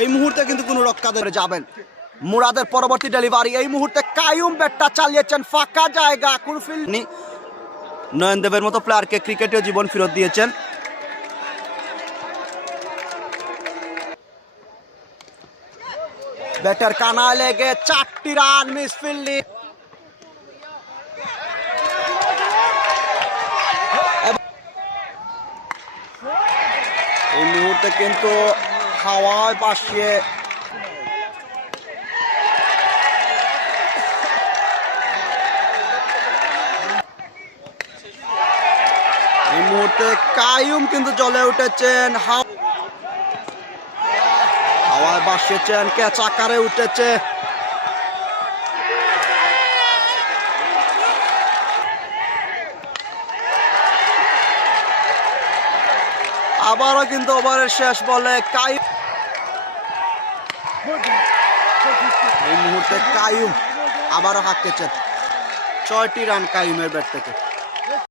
এই মুহূর্তে কিন্তু কোনো রক্ষা ধরে যাবেন মুরাদের পরবর্তী ডেলিভারি। এই মুহূর্তে কায়ুম ব্যাটটা চালিয়েছেন, ফাঁকা জায়গা কুলফিল নয়ন দেবের মতো প্লেয়ারকে ক্রিকেটীয় জীবন ফেরত দিয়েছেন। ব্যাটের কানায় লেগে 4টি রান, মিস ফিল্ডিং। এই মুহূর্তে কিন্তু হাওয়ায় ভাসিয়ে এই মুহূর্তে কায়ুম কিন্তু জ্বলে উঠেছেন, হাওয়ায় ভাসিয়েছেন, ক্যাচ আকারে উঠেছে। আবারও কিন্তু ওভারের শেষ বলে কায়ুম, এই মুহূর্তে কায়ুম আবারও হাঁকিয়েছেন। 6টি রান কায়ুমের ব্যাট থেকে।